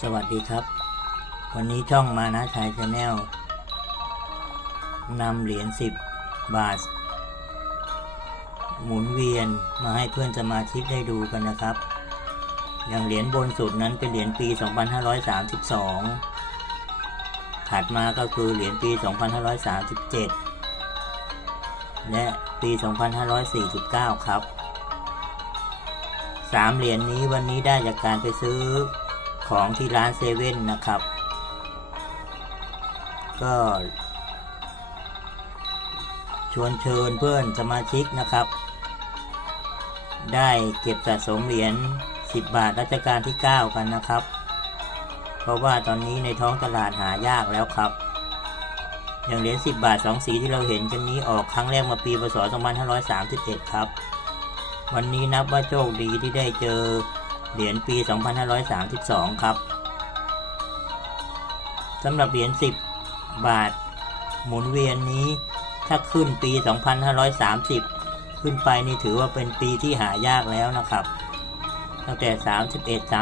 สวัสดีครับ วันนี้ช่องมานะชายชาแนลนำเหรียญ 10 บาท หมุนเวียนมาให้เพื่อนสมาชิกได้ดูกันนะครับ อย่างเหรียญบนสุดนั้นเป็นเหรียญปี 2532 ถัดมาก็คือเหรียญปี 2537 และปี 2549 ครับสามเหรียญนนี้วันนี้ได้จากการไปซื้อ ของที่ร้านเซเว่นนะครับ ก็ ชวนเชิญเพื่อนสมาชิกนะครับ ได้เก็บสะสมเหรียญ 10 บาทรัชกาลที่ 9 กันนะครับ เพราะว่าตอนนี้ในท้องตลาดหายากแล้วครับ อย่างเหรียญ 10 บาท 2 สีที่เราเห็นกันนี้ออกครั้งแรกมาปีพศ 2531 ครับ วันนี้นับว่าโชคดีที่ได้เจอ เหรียญปี 2532 ครับสำหรับเหรียญ10 บาท หมุนเวียนนี้ถ้าขึ้นปี 2530 ขึ้นไปนี่ถือว่าเป็นปีที่หายากแล้วนะครับ ตั้งแต่ 31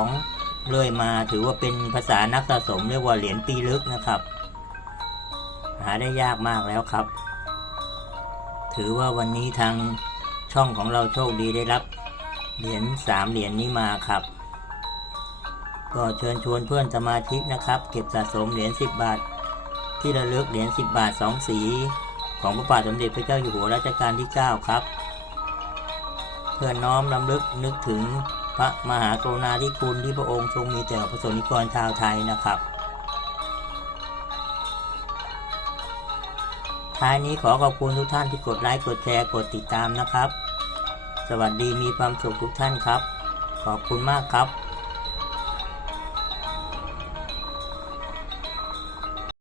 32 เรื่อยมาถือว่าเป็นภาษานักสะสมเรียกว่าเหรียญปีลึกนะครับ หาได้ยากมากแล้วครับ ถือว่าวันนี้ทางช่องของเราโชคดีได้รับ เหรียญสามเหรียญนี้มาครับ ก็เชิญชวนเพื่อนสมาชิกนะครับ เก็บสะสมเหรียญ10บบาท ที่ระลึกเหรียญ10บบาท2สี ของพระบาทสมเด็จพระเจ้าอยู่หัวรัชกาลที่9ครับ เพื่อน้อมรำลึกนึกถึงพระมหากรุณาธิคุณที่พระองค์ทรงมีต่อประสนิกรชาวไทยนะครับ ท้ายนี้ขอขอบคุณทุกท่านที่กดไลค์กดแชร์กดติดตามนะครับ สวัสดีมีความสุขทุกท่านครับ ขอบคุณมากครับ